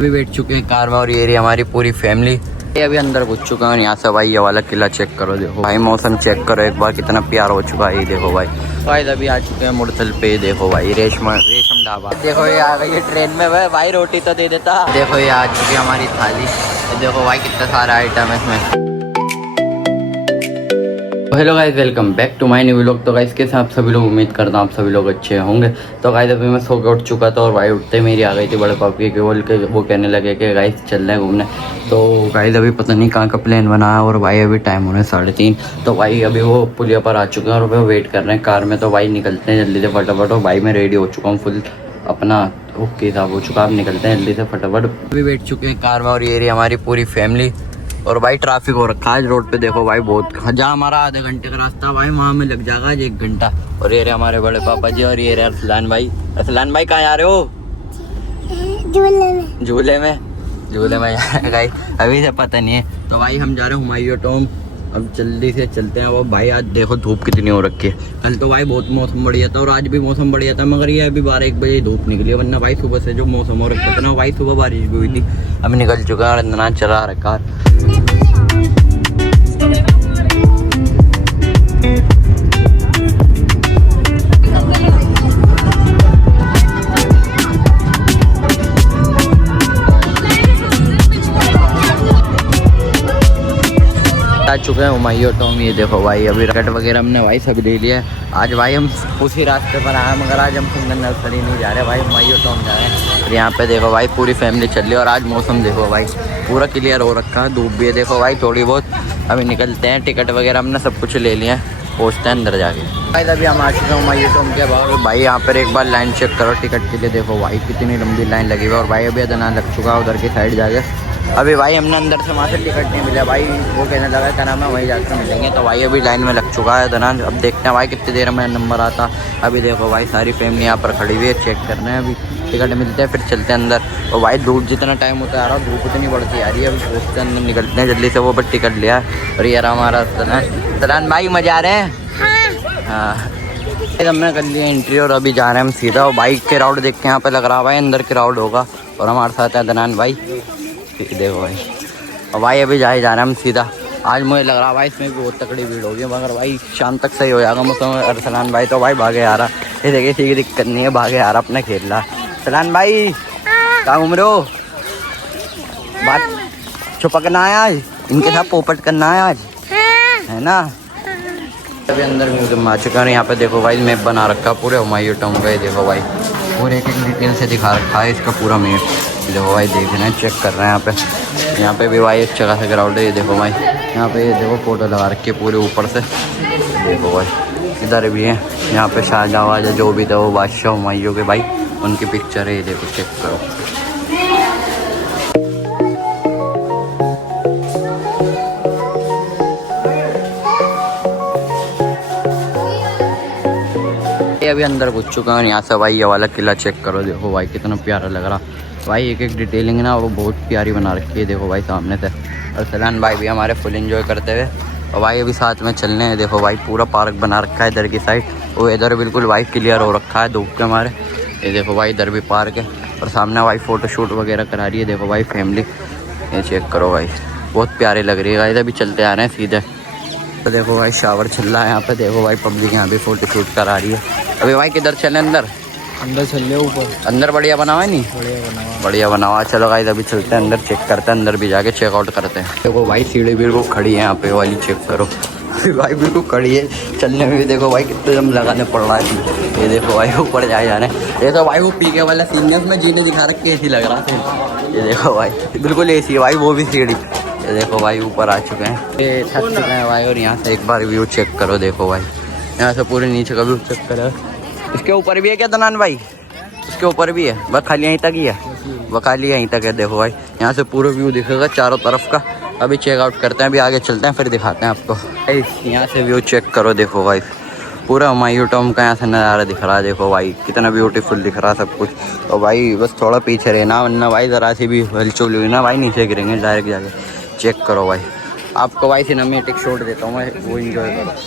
अभी बैठ चुके हैं कार में और ये रही हमारी पूरी फैमिली। ये अभी अंदर घुस चुका है और यहाँ से भाई ये वाला किला चेक करो। देखो भाई मौसम चेक करो एक बार, कितना प्यार हो चुका है। ये देखो भाई अभी आ चुके हैं मुड़थल पे। देखो भाई रेशम ढाबा। देखो ये आ गई है ट्रेन में। भाई रोटी तो दे देता। देखो ये आ चुकी है हमारी थाली। देखो भाई कितना सारा आइटम है इसमें। Hello guys, welcome back to my new vlog. तो गाइस कैसे आप सभी लोग, उम्मीद करता हूँ आप सभी लोग अच्छे होंगे। तो गाइस अभी मैं सो के उठ चुका था और भाई उठते मेरी आ गई थी बड़े पापी के बोल के। वो कहने लगे कि गाइस चल रहे हैं घूमने। तो गाइस अभी पता नहीं कहाँ का प्लान बना है और भाई अभी टाइम हो रहा है 3:30। तो भाई अभी वो पुलिया पर आ चुके हैं और वो वेट कर रहे हैं कार में। तो भाई निकलते हैं जल्दी से फटाफट। और भाई मैं रेडी हो चुका हूँ फुल अपना ओके साहब हो चुका। आप निकलते हैं जल्दी से फटाफट। अभी बैठ चुके हैं कार में और ये रही हमारी पूरी फैमिली। और भाई ट्रैफिक हो रखा है रोड पे। देखो भाई बहुत, जहाँ हमारा आधे घंटे का रास्ता भाई वहाँ में लग जाएगा आज 1 घंटा। और ये रहे हमारे बड़े पापा जी और ये रहे अरसलान भाई। अरसलान भाई कहाँ जा रहे हो? झूले में गाइस अभी से पता नहीं है। तो भाई हम जा रहे हैं हुमायूं टॉम। अब जल्दी से चलते हैं। वो भाई आज देखो धूप कितनी हो रखी है। कल तो भाई बहुत मौसम बढ़िया था और आज भी मौसम बढ़िया था, मगर ये अभी 12-1 बजे धूप निकली है। वरना भाई सुबह से जो मौसम हो रखा था ना भाई, सुबह बारिश भी हुई थी। अभी निकल चुका है और इतना चला रखा है। आ चुके हैं हुमायूं टॉम। ये देखो भाई अभी रकेट वगैरह हमने भाई सब ले लिया है। आज भाई हम उसी रास्ते पर आए, मगर आज हम सुंदर नर्सरी नहीं जा रहे भाई, हुमायूं टॉम जा रहे हैं। और यहाँ पे देखो भाई पूरी फैमिली चल रही है। और आज मौसम देखो भाई पूरा क्लियर हो रखा है, धूप भी है देखो भाई थोड़ी बहुत। अभी निकलते हैं, टिकट वगैरह हमने सब कुछ ले लिया है, पहुँचते हैं अंदर जाके। भाई अभी हम आ चुके हैं हुमायूं टॉम के बाद। भाई यहाँ पर एक बार लाइन चेक करो टिकट के लिए। देखो भाई कितनी लंबी लाइन लगी हुई है। और भाई अभी अदना लग चुका है उधर की साइड जाके। अभी भाई हमने अंदर से वहाँ से टिकट नहीं मिला भाई, वो कहने लगा क्या नाम है वहीं जाकर मिलेंगे। तो भाई अभी लाइन में लग चुका है दनान। अब देखते हैं भाई कितनी देर में नंबर आता। अभी देखो भाई सारी फैमिली यहाँ पर खड़ी हुई है, चेक कर रहे हैं। अभी टिकट मिलते हैं फिर चलते हैं अंदर। और भाई धूप जितना टाइम होता आ रहा धूप उतनी बढ़ती आ रही है। अभी सोचते हैं अंदर निकलते हैं जल्दी से। वो पर टिकट लिया है और ये रहा हमारा तलान भाई। मजा आ रहे हैं? हाँ हमने कर लिया एंट्री और अभी जा रहे हैं हम सीधा। और बाइक के राउंड देख के यहाँ पे लग रहा है भाई अंदर के राउंड होगा। और हमारे साथ है दनान भाई। देखो भाई और भाई अभी जा रहे हैं हम सीधा। आज मुझे लग रहा भाई इसमें भी बहुत तकड़ी भीड़ होगी, मगर भाई शाम तक सही हो जाएगा मौसम। अरसलान भाई तो भाई भागे आ रहा। ये देखिए ठीक दिक्कत नहीं है, भागे आ रहा अपना खेल रहा। सलान भाई कहाँ घूम रहे हो? बात छुपकना है आज, इनके साथ पोपट करना है आज, है ना? अभी अंदर म्यूजियम आ चुका है। यहाँ पे देखो भाई मैप बना रखा पूरे हुमायूं टॉम का। देखो भाई और एक डिटेल से दिखा रखा है इसका पूरा मैप। देखो भाई देख रहे हैं, चेक कर रहे हैं यहाँ पे भी भाई एक जगह से ग्राउंड है। ये देखो भाई यहाँ पे ये देखो फोटो लगा रखी है पूरे ऊपर से। देखो भाई इधर भी है, यहाँ पे शाहजहाँ जो भी था वो बादशाह हुमायूं के भाई उनकी पिक्चर है। ये देखो चेक करो। अभी अंदर घुस चुका हूँ। यहाँ से भाई ये वाला किला चेक करो। देखो भाई कितना प्यारा लग रहा भाई। एक डिटेलिंग ना वो बहुत प्यारी बना रखी है। देखो भाई सामने से अरसलान भाई भी हमारे फुल एंजॉय करते हुए। और भाई अभी साथ में चलने हैं। देखो भाई पूरा पार्क बना रखा है इधर की साइड। वो इधर बिल्कुल भाई क्लियर हो रखा है धूप के हमारे। ये देखो भाई इधर भी पार्क है और सामने भाई फ़ोटो शूट वगैरह करा रही है। देखो भाई फैमिली, ये चेक करो भाई बहुत प्यारी लग रही है। अभी चलते आ रहे हैं सीधे। तो देखो भाई शावर चल रहा है यहाँ पे। देखो भाई पब्लिक यहाँ भी फ़ोटो शूट करा रही है। अभी भाई किधर चले? अंदर चल रहे ऊपर। अंदर बढ़िया बना हुआ है नहीं? बढ़िया बना हुआ। चलो गाइस अभी चलते हैं अंदर, चेक करते हैं अंदर भी जाके चेकआउट करते हैं। देखो भाई सीढ़ी बिल्कुल खड़ी है यहाँ पे वाली, चेक करो भाई बिल्कुल खड़ी है। चलने में भी देखो भाई कितने दम लगाने पड़ रहा है। ये देखो भाई ऊपर जाए जा रहे हैं। ये तो भाई वो पीके वाला सीन है, उसमें जीने दिखा रखे ऐसी लग रहा था। ये देखो भाई बिल्कुल ऐसी है भाई वो भी सीढ़ी। ये देखो भाई ऊपर आ चुके हैं, ये थक चुके हैं भाई। और यहाँ से एक बार व्यू चेक करो। देखो भाई यहाँ से पूरे नीचे का व्यू चेक करो। इसके ऊपर भी है क्या दनान भाई? इसके ऊपर भी है, बस खाली यहीं तक ही है, वो खाली यहीं तक है। देखो भाई यहाँ से पूरा व्यू दिखेगा चारों तरफ का। अभी चेकआउट करते हैं, अभी आगे चलते हैं फिर दिखाते हैं आपको। यहाँ से व्यू चेक करो। देखो भाई पूरा हुमायूं टॉम का यहाँ से नज़ारा दिख रहा है। देखो भाई कितना ब्यूटीफुल दिख रहा है सब कुछ। और भाई बस थोड़ा पीछे रहना, वरना भाई ज़रा सी भी हलचल हुई ना भाई नीचे गिरेंगे डायरेक्ट जाके। चेक करो भाई, आपको भाई सिनेमैटिक शॉट देता हूँ मैं, वो एंजॉय करो।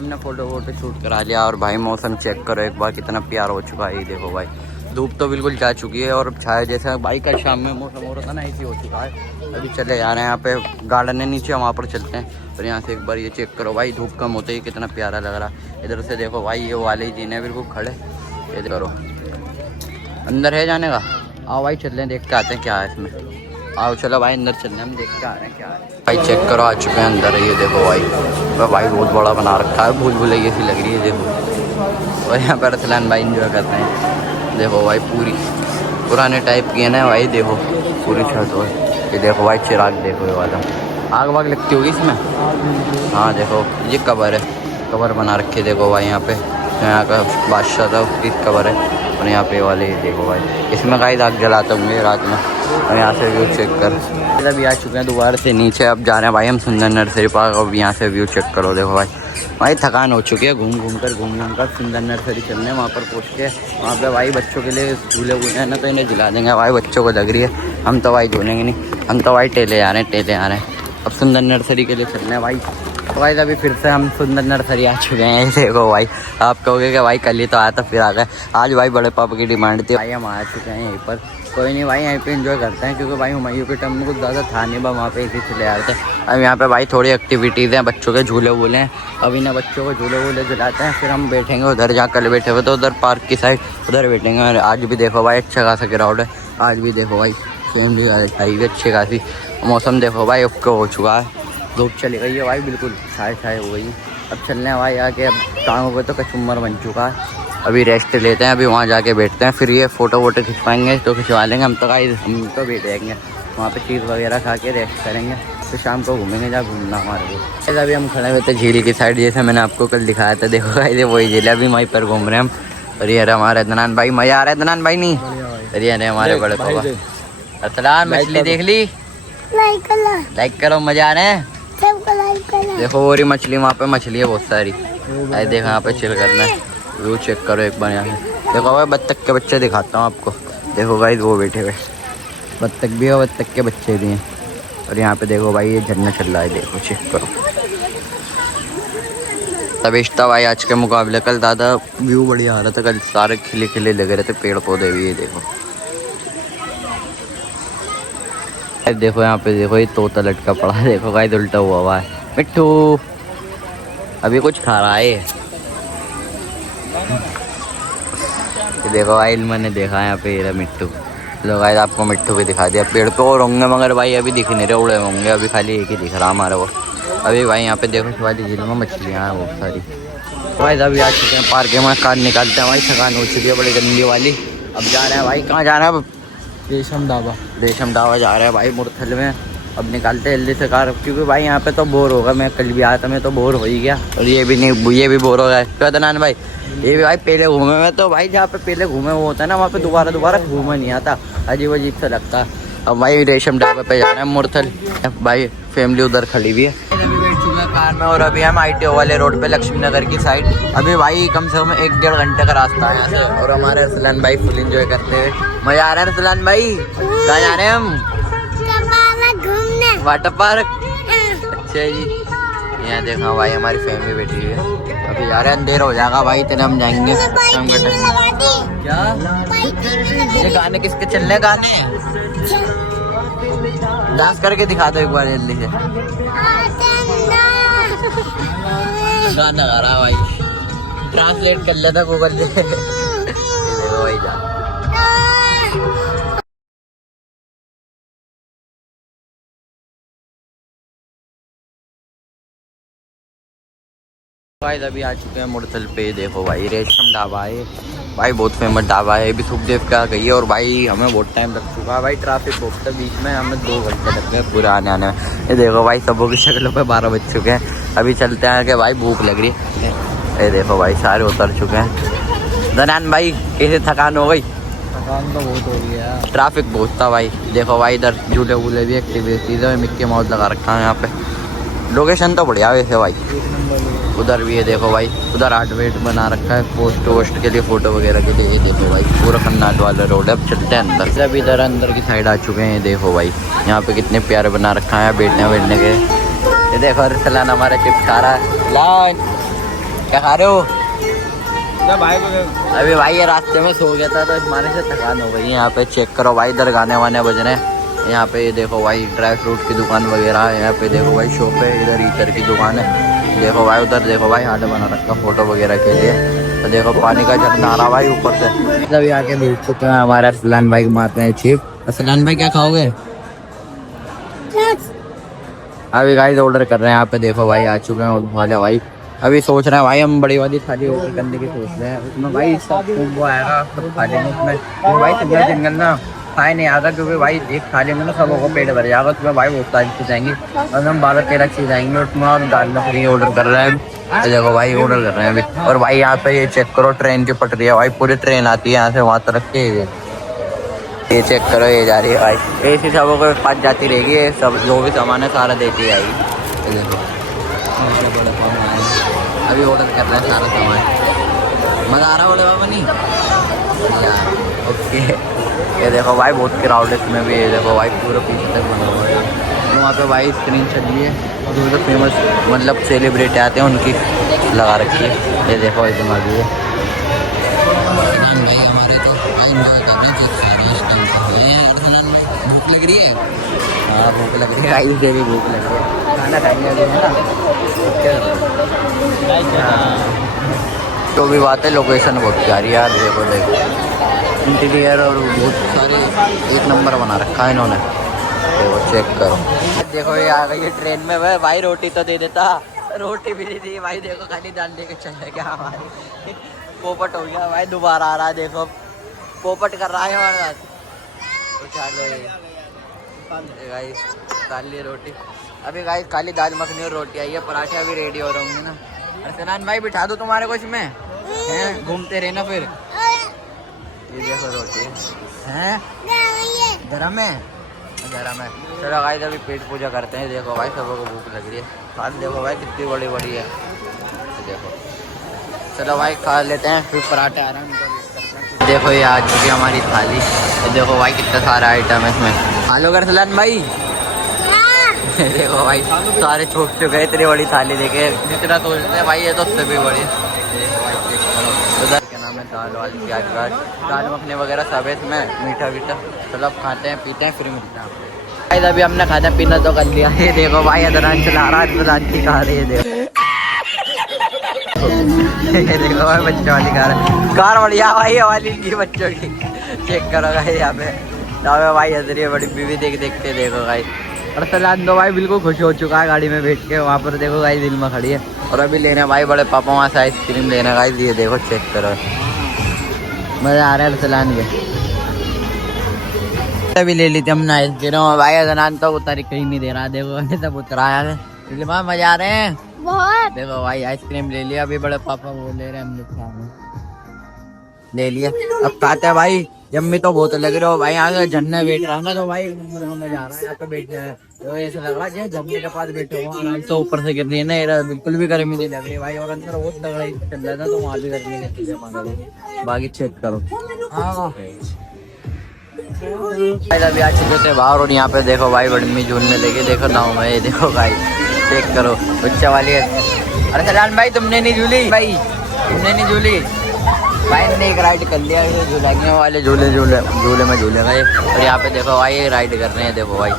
हमने फोटो वोटो शूट करा लिया और भाई मौसम चेक करो एक बार कितना प्यार हो चुका है। ये देखो भाई धूप तो बिल्कुल जा चुकी है और छाया जैसा भाई कल शाम में मौसम हो रहा था ना, ऐसी हो चुका है। अभी चले जा रहे हैं, यहाँ पे गार्डन है नीचे, वहाँ पर चलते हैं। और यहाँ से एक बार ये चेक करो भाई धूप कम होते ही कितना प्यारा लग रहा है। इधर से देखो भाई ये वाले जी ने बिल्कुल खड़े, ये करो अंदर है जाने का। आओ भाई चल रहे हैं, देख के आते हैं क्या है इसमें। आओ चलो भाई अंदर चल रहे हैं, हम देख के आ रहे हैं क्या है। भाई चेक करो आ चुके हैं अंदर, ये देखो भाई भाई बहुत बड़ा बना रखा है, भूल भुलैया सी लग रही है देखो। और यहाँ पर अरसलान भाई इंजॉय करते हैं। देखो भाई पूरी पुराने टाइप की है ना भाई, देखो पूरी छत हो। ये देखो भाई चिराग देखो, ये वाला आग वाग लगती होगी इसमें। हाँ देखो ये कबर है, कबर बना रखे देखो भाई यहाँ पे, यहाँ का बादशाह था उसकी कबर है। और यहाँ पे वाले देखो भाई इसमें गाइस आग जलाते होंगे रात में। और यहाँ से व्यू चेक कर, अभी आ चुके हैं दोबारा से नीचे, अब जा रहे हैं भाई हम सुंदर नर्सरी पार्क। अब यहाँ से व्यू चेक करो देखो भाई थकान हो चुकी है घूम घूम कर सुंदर नर्सरी चलने हैं। वहाँ पर पहुँच के वहाँ पे भाई बच्चों के लिए झूले वूले हैं ना, तो इन्हें झुला देंगे भाई, बच्चों को लग रही है। हम तो भाई झूलेंगे नहीं, हम तो भाई टेले आ रहे हैं। अब सुंदर नर्सरी के लिए चलने हैं भाई। तो भाई अभी फिर से हम सुंदर नर्सरी आ चुके हैं। देखो भाई आप कहोगे कि भाई कल ही तो आया था फिर आ गए। आज भाई बड़े पापा की डिमांड थी भाई, हम आ चुके हैं यहीं पर। कोई नहीं भाई यहीं पे एंजॉय करते हैं, क्योंकि भाई हुमायूं के टाइम में कुछ ज़्यादा था नहीं, वहाँ पे इसी चले आ रहे थे। अब यहाँ पे भाई थोड़ी एक्टिविटीज़ हैं, बच्चों के झूले वूले हैं। अब इन्हें बच्चों को झूले वूले झुलाते हैं, फिर हम बैठेंगे उधर जहाँ कल बैठे हुए तो उधर पार्क की साइड उधर बैठेंगे। और आज भी देखो भाई अच्छा खासा क्राउड है, आज भी देखो भाई फैमिली भी अच्छी खासी। मौसम देखो भाई ओके हो चुका है, धूप चली गई है भाई, बिल्कुल छाए हो गई। अब चलने भाई आके, अब टांगों पे तो कचुम्बर बन चुका है। अभी रेस्ट लेते हैं, अभी वहाँ जाके बैठते हैं, फिर ये फ़ोटो वोटो खिंचवाएंगे तो खिंचवा लेंगे। हम तो बैठ जाएंगे वहाँ पे, चीज़ वगैरह खा के रेस्ट करेंगे, फिर शाम को घूमेंगे जहाँ घूमना हमारे को। अभी हम खड़े हुए थे झील की साइड, जैसे मैंने आपको कल दिखाया था। देखो भाई वही झील है, अभी वहीं पर घूम रहे हैं हम। और ये हमारे अदनान भाई, मज़ा आ रहा है अदनान भाई नहीं? अरे अरे हमारे बड़े पापा अरसलान मछली देख ली, लाइक करो, मज़ा आ रहे हैं। देखो वो रही मछली, वहाँ पे मछली है बहुत सारी। अरे देखो यहाँ पे चिल करना है, व्यू चेक करो एक बार यहाँ से। देखो भाई बत्तख के बच्चे दिखाता हूँ आपको, देखो भाई वो बैठे हुए बत्तख भी है, बत्तख के बच्चे भी हैं। और यहाँ पे देखो भाई ये झरना चल रहा है, देखो चेक करो। तबेश्ता भाई आज के मुकाबले कल ज़्यादा व्यू बढ़िया आ रहा था, कल सारे खिले खिले लग रहे थे, पेड़ पौधे भी। ये देखो देखो यहाँ पे देखो ये तोता लटका पड़ा है, देखो भाई उल्टा हुआ है। मिट्टू अभी कुछ खा रहा है। देखो भाई इल्मा ने देखा यहाँ पे, ये मिट्टू। लो भाई आपको मिट्टू भी दिखा दिया। पेड़ पे और होंगे मगर भाई अभी दिख नहीं रहे, उड़े होंगे, अभी खाली एक ही दिख रहा हमारे को। अभी भाई यहाँ पे देखो शिवाजी झील में मछलियाँ हैं बहुत सारी। भाई अभी आ चुके हैं पार्क में, कार निकालते हैं भाई, थकान हो चुकी है बड़ी गंदी वाली। अब जा रहे हैं भाई, कहाँ जा रहे हैं अब? रेशम ढाबा जा रहे हैं भाई मुरथल में। अब निकालते हैं जल्दी से कार, क्योंकि भाई यहाँ पे तो बोर होगा। मैं कल भी आया था, मैं तो बोर हो ही गया, और ये भी नहीं, ये भी बोर हो गया। क्यों अदनान भाई? ये भी भाई पहले घूमे में तो भाई, जहाँ पे पहले घूमे वो होता है ना, वहाँ पे दोबारा घूमा नहीं आता, अजीब अजीब सा लगता। अब भाई रेशम ढाबे पे जा रहे हैं मुरथल, भाई फैमिली उधर खड़ी हुई है। अभी बैठ चुके हैं कार में और अभी हम ITO वाले रोड पे लक्ष्मी नगर की साइड। अभी भाई कम से कम 1-1.5 घंटे का रास्ता है यहाँ से। और हमारे अरसलान भाई फुल एंजॉय करते हुए, मजा आ रहा है अरसलान भाई। कहाँ जा रहे हैं हम? Water park. अच्छा जी, यहाँ देखा भाई हमारी फैमिली बैठी हुई है। अभी जा रहे हैं, अंधेरा हो जाएगा भाई, तेरे हम जाएंगे शाम का टाइम। क्या ये गाने किसके चल रहे? गाने डांस करके दिखा दो एक बार जल्दी से। गाना गा रहा भाई, ट्रांसलेट कर लेता गूगल से। देखो भाई जा भाई अभी आ चुके हैं मुरथल पे। देखो भाई रेशम ढाबा है भाई, बहुत फेमस ढाबा है, अभी सुखदेव का गई है। और भाई हमें बहुत टाइम लग चुका है भाई, ट्रैफिक बहुत था बीच में, हमें 2 घंटे लग गए पूरे आने में। ये देखो भाई सबों की शक्लों पे 12 बज चुके हैं। अभी चलते हैं कि भाई भूख लग रही है। ये देखो भाई सारे उतर चुके हैं। दनान भाई कैसे थकान हो गई? थकान तो बहुत हो गया, ट्रैफिक बहुत था भाई। देखो भाई इधर झूले वूले भी एक्टिविटीज है, मिक्की माउस लगा रखा है यहाँ पे। लोकेशन तो बढ़िया वैसे भाई, उधर भी है देखो भाई, उधर आर्ट वेट बना रखा है पोस्ट वोस्ट के लिए, फोटो वगैरह के लिए। ये देखो भाई पूरा कन्नाट वाला रोड है। अब चलते हैं अंदर से, अभी इधर अंदर की साइड आ चुके हैं। ये देखो भाई यहाँ पे कितने प्यारे बना रखा है बैठने के। ये देखो अरसलान हमारा चिप्स खा रहा है। लाइन क्या खा रहे हो? भाई अभी भाई ये रास्ते में सो गया था तो हमारे से थकान हो गई। यहाँ पे चेक करो भाई, इधर गाने वाने बज रहे हैं। यहाँ पे ये देखो भाई ड्राई फ्रूट की दुकान वगैरह है। यहाँ पे देखो भाई शॉप है, इधर ईटर की दुकान है। देखो भाई उधर देखो भाई हाट बना रखा फोटो वगैरह के लिए। तो देखो पानी का झरना आ रहा भाई ऊपर से। अभी आके देख चुके हैं हमारे असलान भाई मारते हैं चिप। असलान भाई क्या खाओगे? अभी गाइस ऑर्डर कर रहे हैं। यहाँ पे देखो भाई आ चुके हैं वाले भाई। अभी सोच रहे हैं भाई हम बड़ी वाली थाली ऑर्डर करने की सोच रहे हैं। उसमें भाई सब वो आएगा, सब खा लेंगे उसमें। तो भाई सिंगल सिंगल ना खाए नहीं आता, क्योंकि भाई एक थाली में ना सबों को पेट भर जाएगा। उसमें भाई बहुत सारी चीज़ आएंगी और हम 12-13 चीज़ आएंगे उसमें। और दाल मखनी ऑर्डर कर रहे हैं। तो देखो भाई ऑर्डर कर रहे हैं अभी। और भाई यहाँ पे ये चेक करो ट्रेन की पटरी है भाई, पूरी ट्रेन आती है यहाँ से वहाँ तक के। ये चेक करो ये जा रही है भाई, ऐसी सबों के पास जाती रहेगी। ये सब जो भी सामान है सारा देती आएगी। देखो अभी ऑर्डर कर रहे हैं सारा सामान। मज़ा आ रहा बोले बाबा नहीं यार? ओके। ये देखो भाई बहुत क्राउड है इसमें भी। ये देखो भाई पूरा पीछे तक बना हुआ है। तो वहाँ पे भाई स्क्रीन चल रही है, जो तो फेमस मतलब सेलिब्रिटी आते हैं उनकी लगा रखी है। ये देखो ऐसे मांगी है भाई हमारे तो भाई इंजॉय कर रहे हैं। भूख लग रही है? हाँ भूख लग रही है भाई, मुझे भी भूख लग रही है। खाना खाएंगे अभी है ना। तो भी बात है, लोकेशन बहुत प्यारी है यार। देखो देखो इंटीरियर और बहुत सारे एक नंबर बना रखा है इन्होंने। देखो चेक करो। देखो ये आ गई है ट्रेन में। भाई रोटी तो दे देता, रोटी भी नहीं दी भाई। देखो खाली दाल लेके चले गया हमारे। पोपट हो गया भाई, दोबारा आ रहा है। देखो पोपट कर रहा है हमारे साथ। गाइस काली रोटी अभी गाइस खाली दाल मखनी और रोटी आई है। पराठे अभी रेडी हो रहे होंगे ना। अरसलान भाई बिठा दो तुम्हारे को इसमें हैं, घूमते रहना फिर। ये देखो रोटी है गरम है, गरम है। चलो गाइस अभी पेट पूजा करते हैं। देखो भाई सबों को भूख लग रही है। खास देखो भाई कितनी बड़ी बड़ी है। देखो चलो भाई खा लेते हैं फिर पराठे आराम कर। देखो ये आ चुकी है हमारी थाली। तो देखो भाई कितना सारा आइटम है इसमें। हेलो अरसलान भाई। देखो भाई सारे छोट चुके हैं। इतनी बड़ी थाली देखे जितना सोचते हैं भाई ये तो उससे भी बड़ी। देखो भाई चेक करो। उधर क्या नाम है दाल वाल प्याज व्याज दाल मखनी वगैरह सब है इसमें, मीठा वीठा। चलो अब खाते हैं पीते हैं फिर मिलते हैं भाई। अभी हमने खाना पीना तो कर लिया। ये देखो भाई अदरान चला रहा है, अदरान की खा रही है। देखो देखो भाई बच्चों वाली कार बढ़िया भाई वाली की बच्चों की। चेक करो भाई यहाँ पे भाई हजरी बड़ी बीवी देख के। देखो भाई अरसलान दो भाई बिल्कुल खुश हो चुका है गाड़ी में बैठ के। वहाँ पर देखो भाई दिल में खड़ी है। और अभी लेने भाई बड़े पापा वहाँ से आइसक्रीम लेने भाई। ये देखो चेक करो मज़ा आ रहा है अरसलान के। अभी ले ली थी हमने आइसक्रीम भाई। अरसलान तो उतर कहीं नहीं दे रहा। देखो सब उतराया है, मजा आ रहे हैं बहुत। देखो भाई आइसक्रीम ले लिया। अभी बड़े पापा वो ले रहे हैं, हम लोग ले लिया। अब खाते हैं भाई। जम्मी तो बहुत लग रहे हो भाई। यहाँ झरना बैठ रहा है तो भाई मजा आ रहा है यहाँ पे बैठने में। तो ऐसा लग रहा है झरने के पास बैठे हो आराम से। ऊपर से गिर रही है ना, बिल्कुल भी गर्मी नहीं लग रही भाई। और अंदर बहुत तगड़ा चल रहा था तो वहाँ भी गर्मी नहीं थी। बाकी चेक करो। हाँ अभी आ चुके थे बाहर। और यहाँ पे देखो भाई बड़ी झूलने लगे। देखो नाव में। ये देखो भाई चेक करो बच्चा वाली है। अरे सलान भाई तुमने नहीं झूली भाई, तुमने नहीं झूली भाई ने एक राइड कर लिया। झूलाने वाले झूले में झूलेगा ये। और यहाँ पे देखो भाई ये राइड कर रहे हैं। देखो भाई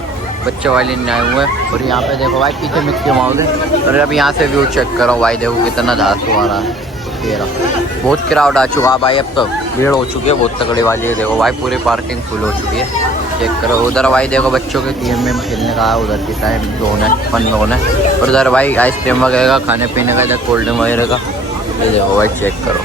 बच्चों वाले नहीं आए हुए। और यहाँ पे देखो भाई पीछे मिक्की माउस है। और अब यहाँ से व्यू चेक करो भाई। देखो कितना धांस आ रहा है। बहुत क्राउड आ चुका भाई। अब तो भीड़ हो चुकी है बहुत तगड़ी वाली है। देखो भाई पूरी पार्किंग फुल हो चुकी है। चेक करो उधर भाई देखो बच्चों के गेम में खेलने का उधर की टाइम जोन है, फन जोन है। और उधर भाई आइसक्रीम वगैरह का खाने पीने का, इधर कोल्ड ड्रिंक वगैरह का। ये देखो भाई चेक करो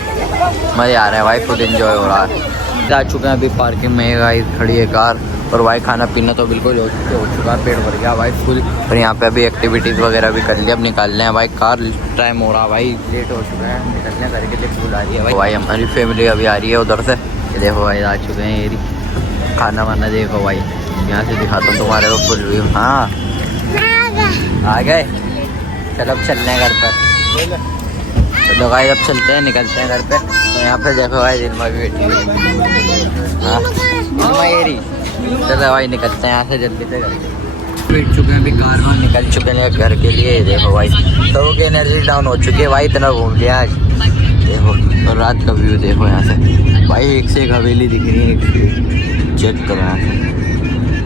मज़े आ रहे हैं भाई, खुद एंजॉय हो रहा है। जा चुके हैं अभी पार्किंग में भाई खड़ी है कार। और भाई खाना पीना तो बिल्कुल हो चुका है, पेट भर गया भाई फुल। और यहाँ पे अभी एक्टिविटीज़ वगैरह भी कर लिया। अब निकाल रहे हैं भाई कार। टाइम हो रहा भाई, लेट हो चुका है। निकलने करके लिफ्ट बुला रही है भाई। हमारी फैमिली अभी आ रही है उधर से। ये देखो भाई आ चुके हैं ये खाना वाना। देखो भाई यहाँ से दिखाता हूँ तुम्हारे को फुल व्यू। हाँ आ गए। चलो अब चलने हैं घर पर। तो भाई अब चलते हैं, निकलते हैं घर पे। तो यहाँ पे देखो भाई दिनमा भी बैठी हुई है। हाँ दिनमा ये रही। चलो भाई निकलते हैं यहाँ से जल्दी से घर। बैठ चुके हैं अभी कार में, निकल चुके हैं घर के लिए। देखो भाई सबों की एनर्जी डाउन हो चुकी है भाई, इतना घूम लिया आज। देखो और रात का व्यू देखो यहाँ से भाई, एक से एक हवेली दिख रही है, एक से एक। चेक करो यहाँ से।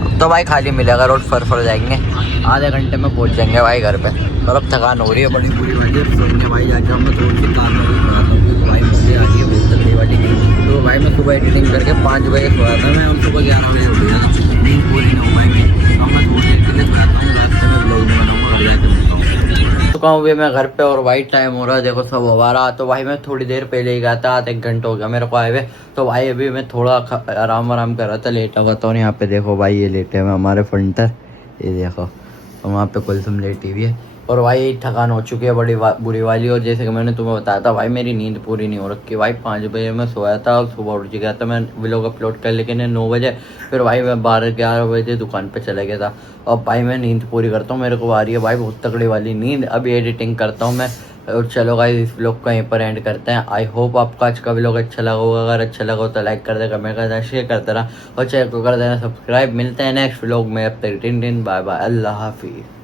अब तो भाई खाली मिलेगा, रोड फर जाएंगे, आधे घंटे में पहुँच जाएंगे भाई घर पे। और अब थकान हो रही है बड़ी बुरी वाली, अब सोएंगे भाई जाके। मैं थोड़ी सी कार में भी सोया था क्योंकि भाई मुझे आ रही है बहुत तकलीफ वाली नींद। तो भाई मैं सुबह एडिटिंग करके 5 बजे सोया था मैं, और सुबह 11 बजे उठ गया था, नींद पूरी नहीं हो पाई मेरी। अब मैं थोड़ी देर के लिए सोया हूँ, रास्ते में ब्लॉग नहीं बनाऊँगा, घर जाके मिलता हूँ। चुका हूँ भी मैं घर पे और वाइट टाइम हो रहा है, देखो सब हवा रहा। तो भाई मैं थोड़ी देर पहले ही गया था, आधा 1 घंटा हो गया मेरे को आए हुए। तो भाई अभी मैं थोड़ा आराम कर रहा था, लेटा हुआ था। और यहाँ पे देखो भाई ये लेटे हुए हमारे फ्रंटर, ये देखो। और वहाँ पे कुलसुम लेटी हुई है। और भाई थकान हो चुकी है बड़ी बुरी वाली। और जैसे कि मैंने तुम्हें बताया था भाई, मेरी नींद पूरी नहीं हो रखी भाई। 5 बजे मैं सोया था और सुबह उठ गया था मैं व्लॉग अपलोड कर, लेकिन 9 बजे। फिर भाई मैं 12-11 बजे दुकान पे चला गया था। और भाई मैं नींद पूरी करता हूँ, मेरे को आ रही है भाई बहुत तगड़ी वाली नींद। अभी एडिटिंग करता हूँ मैं। और चलो गाइस इस व्लॉग को यहीं पर एंड करते हैं। आई होप आपको आज का व्लॉग अच्छा लगा होगा। अगर अच्छा लगा हो तो लाइक कर दे, कमेंट कर देना, शेयर करते रहना और चैनल को कर देना सब्सक्राइब। मिलते हैं नेक्स्ट व्लॉग में, अब तक टिन टिन बाय बाय, अल्लाह हाफिज़।